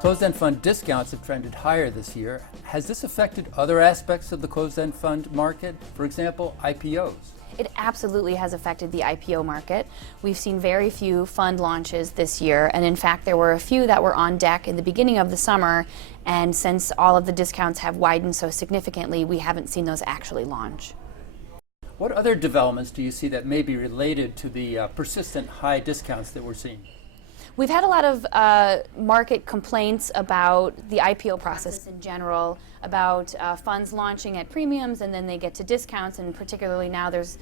Closed-end fund discounts have trended higher this year. Has this affected other aspects of the closed-end fund market? For example, IPOs? It absolutely has affected the IPO market. We've seen very few fund launches this year, and in fact there were a few that were on deck in the beginning of the summer, and since all of the discounts have widened so significantly, we haven't seen those actually launch. What other developments do you see that may be related to the persistent high discounts that we're seeing? We've had a lot of market complaints about the IPO process in general, about funds launching at premiums and then they get to discounts, and particularly now there's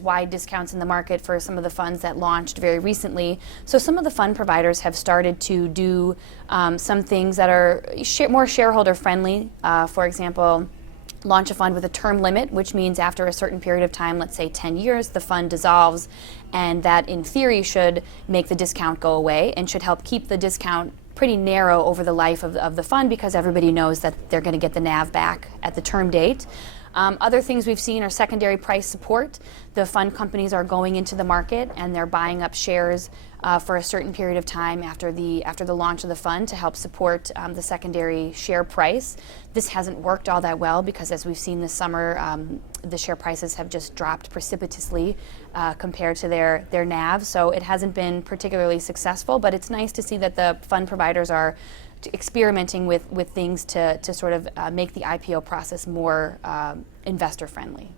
wide discounts in the market for some of the funds that launched very recently. So some of the fund providers have started to do some things that are more shareholder friendly. For example, launch a fund with a term limit, which means after a certain period of time, let's say 10 years, the fund dissolves, and that in theory should make the discount go away and should help keep the discount pretty narrow over the life of the fund, because everybody knows that they're going to get the NAV back at the term date. Other things we've seen are secondary price support. The fund companies are going into the market and they're buying up shares for a certain period of time after the launch of the fund to help support the secondary share price. This hasn't worked all that well because, as we've seen this summer, the share prices have just dropped precipitously compared to their NAV. So it hasn't been particularly successful, but it's nice to see that the fund providers are experimenting with things to sort of make the IPO process more investor friendly.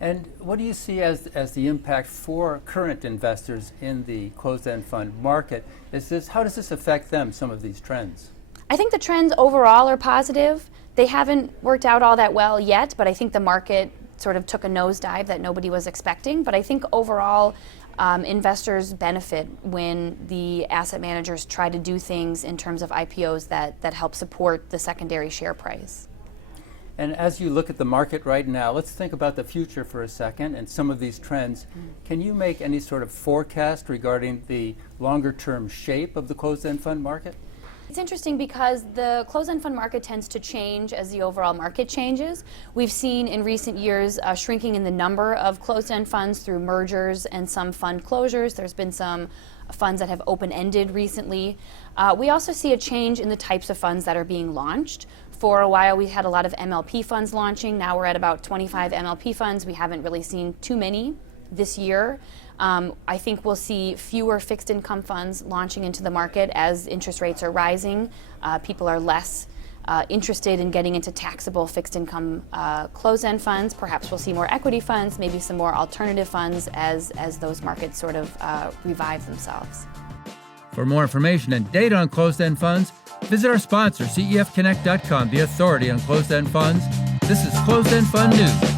And what do you see as the impact for current investors in the closed-end fund market? How does this affect them, some of these trends? I think the trends overall are positive. They haven't worked out all that well yet, but I think the market sort of took a nosedive that nobody was expecting. But I think overall investors benefit when the asset managers try to do things in terms of IPOs that help support the secondary share price. And as you look at the market right now, let's think about the future for a second and some of these trends. Can you make any sort of forecast regarding the longer-term shape of the closed-end fund market? It's interesting because the closed-end fund market tends to change as the overall market changes. We've seen in recent years shrinking in the number of closed-end funds through mergers and some fund closures. There's been some funds that have open-ended recently. We also see a change in the types of funds that are being launched. For a while we had a lot of MLP funds launching. Now we're at about 25 MLP funds. We haven't really seen too many this year. I think we'll see fewer fixed income funds launching into the market as interest rates are rising. People are less interested in getting into taxable fixed income closed-end funds. Perhaps we'll see more equity funds, maybe some more alternative funds as those markets sort of revive themselves. For more information and data on closed-end funds, visit our sponsor, cefconnect.com, the authority on closed-end funds. This is Closed-End Fund News.